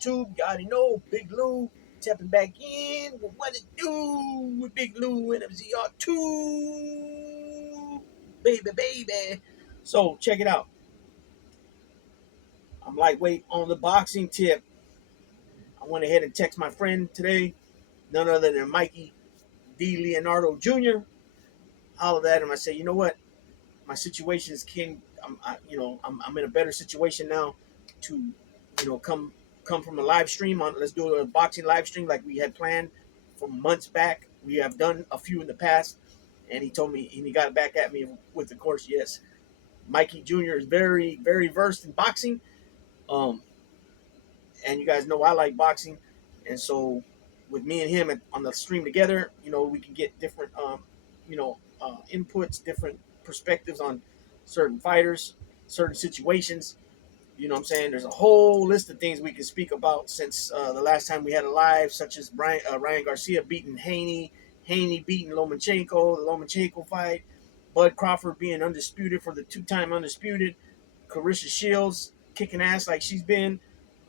YouTube. You already know Big Lou tapping back in with what it do with Big Lou and MZR2. Baby, baby. So check it out. I'm lightweight on the boxing tip. I went ahead and text my friend today, none other than Mikey D. Leonardo Jr. Hollered at him. I said, you know what? My situation is king. I'm in a better situation now to, come from a live stream on. Let's do a boxing live stream like we had planned from months back. We have done a few in the past, and he told me, and he got back at me with, of course, yes, Mikey Jr. is very, very versed in boxing. Um, and you guys know I like boxing, and so with me and him on the stream together, we can get different, inputs, different perspectives on certain fighters, certain situations. You know what I'm saying? There's a whole list of things we can speak about since the last time we had a live, such as Ryan Garcia beating Haney beating Lomachenko, the Lomachenko fight, Bud Crawford being undisputed for the two-time undisputed, Carissa Shields kicking ass like she's been,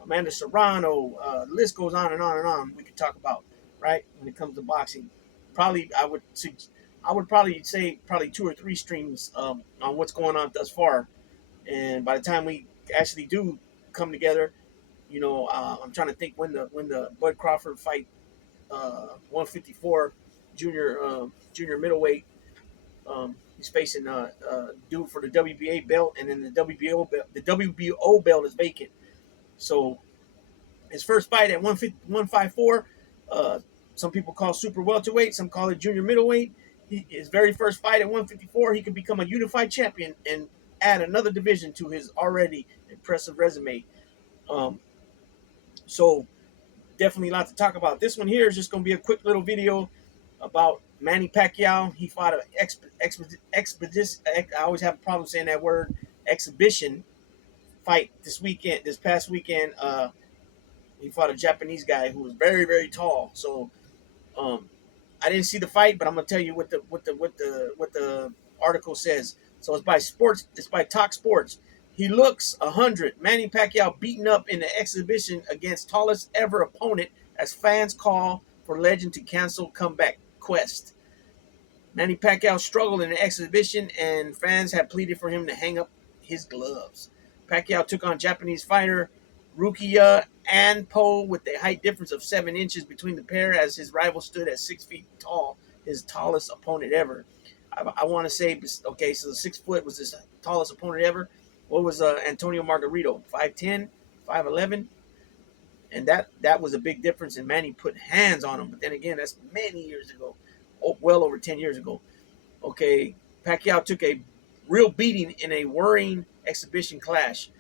Amanda Serrano. The list goes on and on and on. We could talk about, right, when it comes to boxing. Probably I would probably say probably 2 or 3 streams on what's going on thus far. And by the time we actually do come together, I'm trying to think when the Bud Crawford fight, 154 junior middleweight. He's facing dude for the WBA belt, and then the WBO belt is vacant. So his first fight at 154, some people call super welterweight, some call it junior middleweight. His very first fight at 154, he could become a unified champion and add another division to his already impressive resume. Um, so definitely a lot to talk about. This one here is just going to be a quick little video about Manny Pacquiao. He fought an expedition. I always have a problem saying that word. Exhibition fight this past weekend. He fought a Japanese guy who was very, very tall. So I didn't see the fight, but I'm gonna tell you what the article says. So it's by Sports. It's by Talk Sports. He looks 100. Manny Pacquiao beaten up in the exhibition against tallest ever opponent as fans call for legend to cancel comeback quest. Manny Pacquiao struggled in the exhibition, and fans have pleaded for him to hang up his gloves. Pacquiao took on Japanese fighter Rukiya Anpo with a height difference of 7 inches between the pair, as his rival stood at 6 feet tall, his tallest opponent ever. I want to say, okay, so the 6 foot was his tallest opponent ever. What was Antonio Margarito? 5'10", 5'11"? And that was a big difference, and Manny put hands on him. But then again, that's many years ago, well over 10 years ago. Okay, Pacquiao took a real beating in a worrying exhibition clash.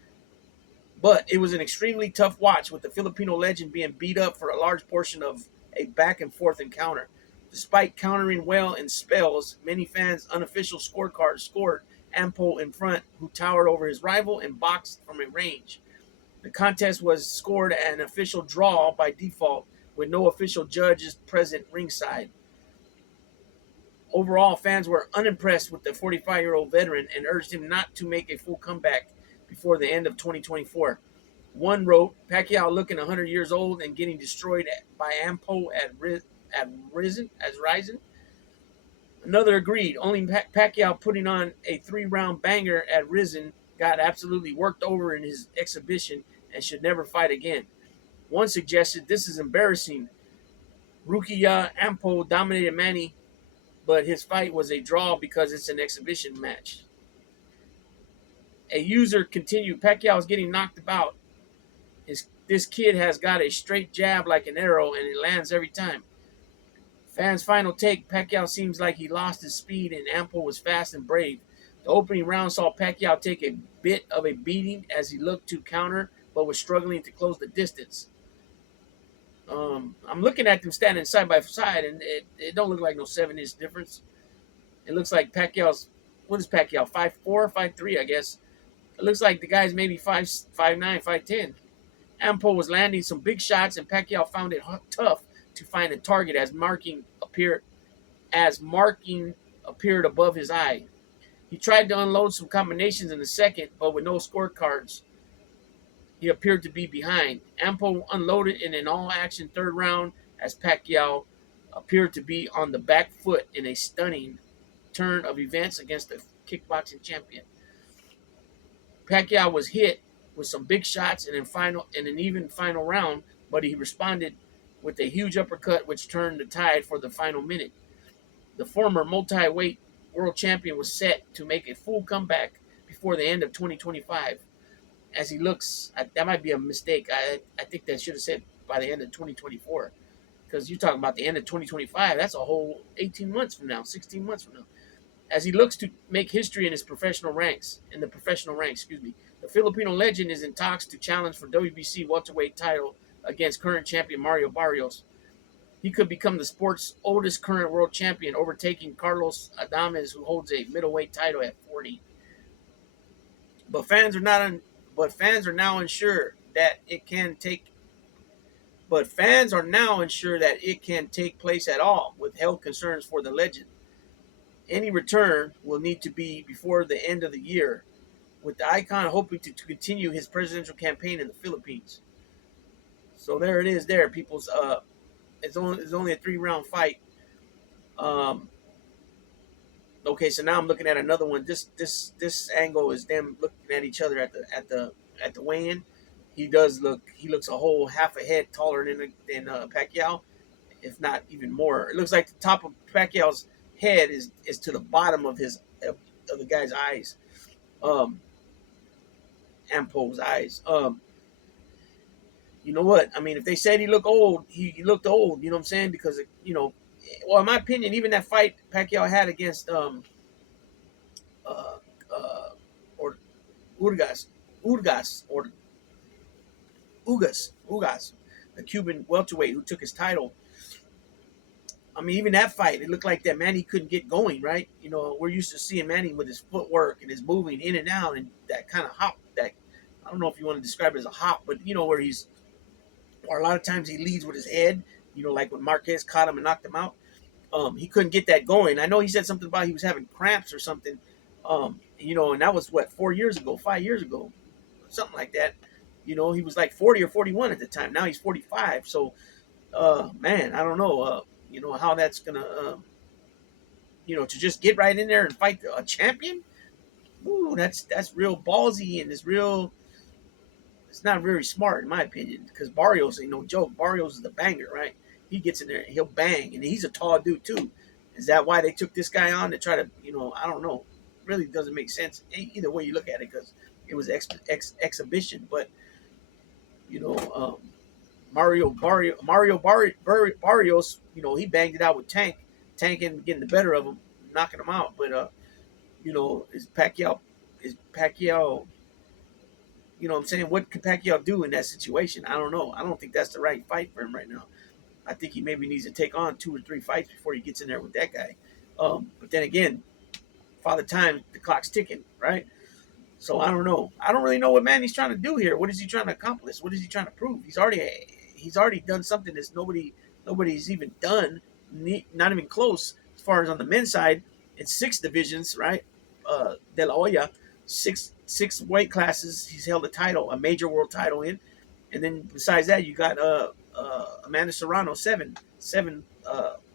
But it was an extremely tough watch, with the Filipino legend being beat up for a large portion of a back-and-forth encounter. Despite countering well in spells, many fans' unofficial scorecards scored Ampo in front, who towered over his rival and boxed from a range. The contest was scored an official draw by default, with no official judges present ringside. Overall, fans were unimpressed with the 45-year-old veteran and urged him not to make a full comeback before the end of 2024. One wrote, Pacquiao looking 100 years old and getting destroyed by Ampo at Rizin. Another agreed, only Pacquiao putting on a 3-round banger at Rizin got absolutely worked over in his exhibition and should never fight again. One suggested, this is embarrassing. Rukiya Ampo dominated Manny, but his fight was a draw because it's an exhibition match. A user continued, Pacquiao is getting knocked about. This kid has got a straight jab like an arrow, and it lands every time. Fans' final take, Pacquiao seems like he lost his speed, and Ampo was fast and brave. The opening round saw Pacquiao take a bit of a beating as he looked to counter, but was struggling to close the distance. I'm looking at them standing side by side, and it don't look like no 7-inch difference. It looks like Pacquiao's, what is Pacquiao, 5'4", 5'3", I guess. It looks like the guy's maybe 5'9", 5'10". Ampo was landing some big shots, and Pacquiao found it tough to find a target as marking appeared above his eye. He tried to unload some combinations in the second, but with no scorecards. he appeared to be behind. Ampo unloaded in an all-action third round as Pacquiao appeared to be on the back foot in a stunning turn of events against the kickboxing champion. Pacquiao was hit with some big shots in an even final round, but he responded with a huge uppercut which turned the tide for the final minute. The former multi-weight world champion was set to make a full comeback before the end of 2025. As he looks, that might be a mistake. I think that should have said by the end of 2024, because you're talking about the end of 2025. That's a whole 18 months from now, 16 months from now. As he looks to make history in the professional ranks, the Filipino legend is in talks to challenge for WBC welterweight title against current champion Mario Barrios. He could become the sport's oldest current world champion, overtaking Carlos Adames, who holds a middleweight title at 40. But fans are now unsure that it can take. But fans are now unsure that it can take place at all, with health concerns for the legend. Any return will need to be before the end of the year, with the icon hoping to continue his presidential campaign in the Philippines. So there it is. There, people's. It's only a 3-round fight. Okay, so now I'm looking at another one. This angle is them looking at each other at the weigh-in. He looks a whole half a head taller than Pacquiao, if not even more. It looks like the top of Pacquiao's head is to the bottom of the guy's eyes, Ampo's eyes. You know what? I mean, if they said he looked old, he looked old. You know what I'm saying? Because well, in my opinion, even that fight Pacquiao had against or Ugas, the Cuban welterweight who took his title. I mean, even that fight, it looked like that Manny couldn't get going, right? We're used to seeing Manny with his footwork and his moving in and out and that kind of hop. That I don't know if you want to describe it as a hop, but or a lot of times he leads with his head. Like when Marquez caught him and knocked him out. He couldn't get that going. I know he said something about he was having cramps or something. And that was 4 years ago, 5 years ago, something like that. He was like 40 or 41 at the time. Now he's 45. So, man, I don't know. How that's gonna, to just get right in there and fight a champion. Ooh, that's real ballsy and it's not very smart in my opinion, because Barrios ain't no joke. Barrios is the banger, right? He gets in there, he'll bang, and he's a tall dude too. Is that why they took this guy on to try to, I don't know. Really doesn't make sense either way you look at it, because it was exhibition. But Mario Barrios, he banged it out with Tank and getting the better of him, knocking him out. But is Pacquiao, what I'm saying? What could Pacquiao do in that situation? I don't know. I don't think that's the right fight for him right now. I think he maybe needs to take on 2 or 3 fights before he gets in there with that guy. But then again, Father Time, the clock's ticking, right? So I don't know. I don't really know what Manny's trying to do here. What is he trying to accomplish? What is he trying to prove? He's already done something that nobody's even done, not even close. As far as on the men's side, it's 6 divisions, right? De La Hoya, six weight classes. He's held a major world title in, and then besides that, you got Amanda Serrano, seven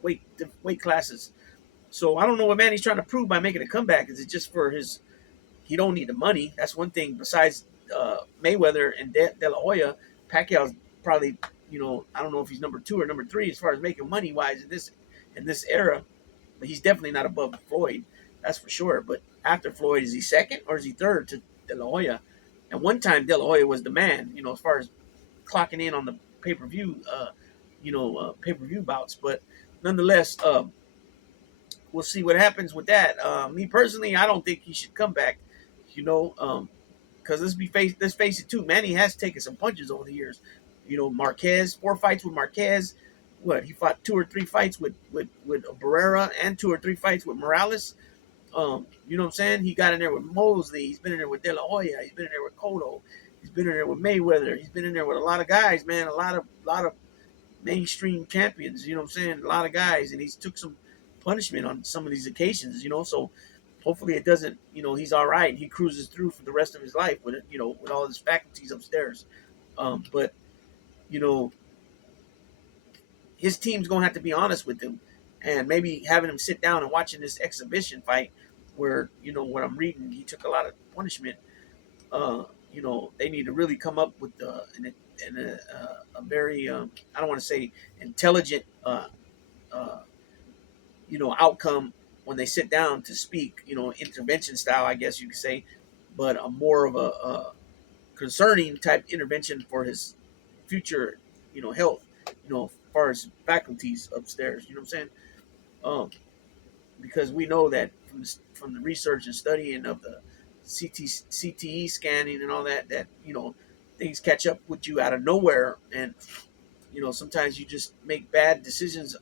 weight classes. So I don't know what Manny's trying to prove by making a comeback. Is it just for his? He don't need the money. That's one thing. Besides Mayweather and De La Hoya, Pacquiao's probably, I don't know if he's number 2 or number 3 as far as making money wise in this era, but he's definitely not above Floyd. That's for sure. But after Floyd, is he second or is he third to De La Hoya? And one time De La Hoya was the man, as far as clocking in on the pay-per-view, pay-per-view bouts. But nonetheless, we'll see what happens with that. Me personally, I don't think he should come back, because let's face it too. Manny has taken some punches over the years. Marquez, 4 fights with Marquez. He fought 2 or 3 fights with Barrera and 2 or 3 fights with Morales. You know what I'm saying? He got in there with Mosley. He's been in there with De La Hoya. He's been in there with Cotto. He's been in there with Mayweather. He's been in there with a lot of guys, man. A lot of mainstream champions. You know what I'm saying? A lot of guys, and he's took some punishment on some of these occasions. So hopefully it doesn't. He's all right. He cruises through for the rest of his life with it. With all his faculties upstairs. But you know, his team's gonna have to be honest with him, and maybe having him sit down and watching this exhibition fight, where what I'm reading, he took a lot of punishment. Uh, they need to really come up with a very I don't want to say intelligent uh, outcome when they sit down to speak. Intervention style, I guess you could say, but a more of a concerning type intervention for his future, health. As far as faculties upstairs. You know what I'm saying? Um, because we know that from the research and studying of the CTE scanning and all that, things catch up with you out of nowhere, and sometimes you just make bad decisions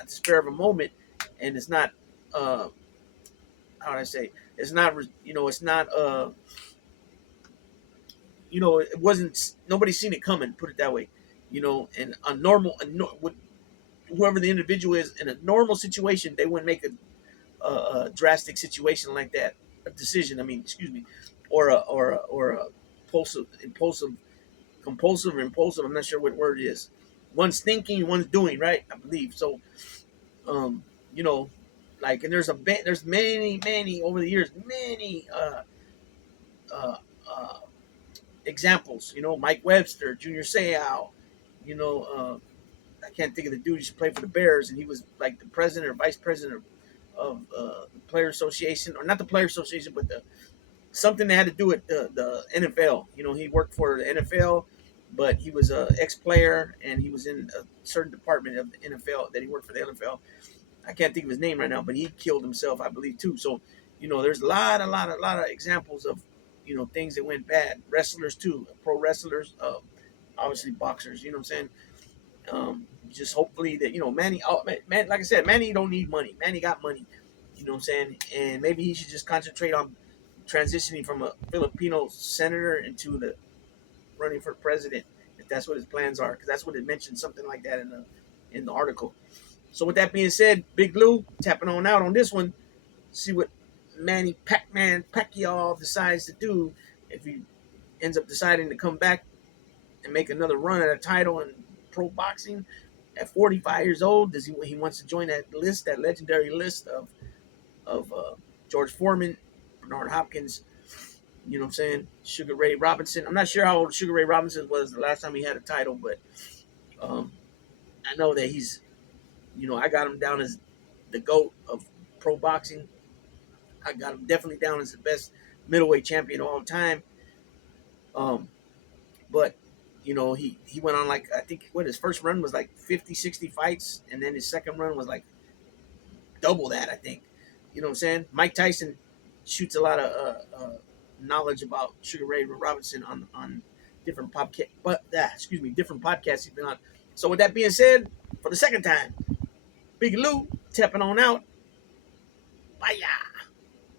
at the spur of a moment, and it's not how would I say, it's not it's not it wasn't, nobody's seen it coming, put it that way. And whoever the individual is in a normal situation, they wouldn't make a drastic situation like that, a decision. I mean, excuse me, or a impulsive, compulsive, or impulsive. I'm not sure what word it is. One's thinking, one's doing, right? I believe so. Um, you know, and there's many over the years, many uh, uh, examples. Mike Webster, Junior Seau. You know, I can't think of the dude who used to play for the Bears, and he was like the president or vice president of the player association, or not the player association, but the something that had to do with the NFL. He worked for the NFL, but he was a ex-player, and he was in a certain department of the NFL that he worked for the NFL. I can't think of his name right now, but he killed himself, I believe, too. So, there's a lot of examples of, things that went bad. Wrestlers too, pro wrestlers, obviously boxers. You know what I'm saying? Just hopefully that Manny, man, like I said, Manny don't need money. Manny got money. You know what I'm saying? And maybe he should just concentrate on transitioning from a Filipino senator into the running for president, if that's what his plans are, because that's what it mentioned, something like that in the article. So with that being said, Big Lou tapping on out on this one. See what Manny Pac-Man Pacquiao decides to do if he ends up deciding to come back and make another run at a title in pro boxing at 45 years old. Does he wants to join that list, that legendary list of George Foreman, Bernard Hopkins, you know what I'm saying, Sugar Ray Robinson. I'm not sure how old Sugar Ray Robinson was the last time he had a title, but I know that he's, I got him down as the GOAT of pro boxing. I got him definitely down as the best middleweight champion of all time. But he went on, like, I think what his first run was like 50, 60 fights, and then his second run was like double that, I think. You know what I'm saying? Mike Tyson shoots a lot of knowledge about Sugar Ray Robinson on different different podcasts he's been on. So with that being said, for the second time, Big Lou tapping on out. Bye.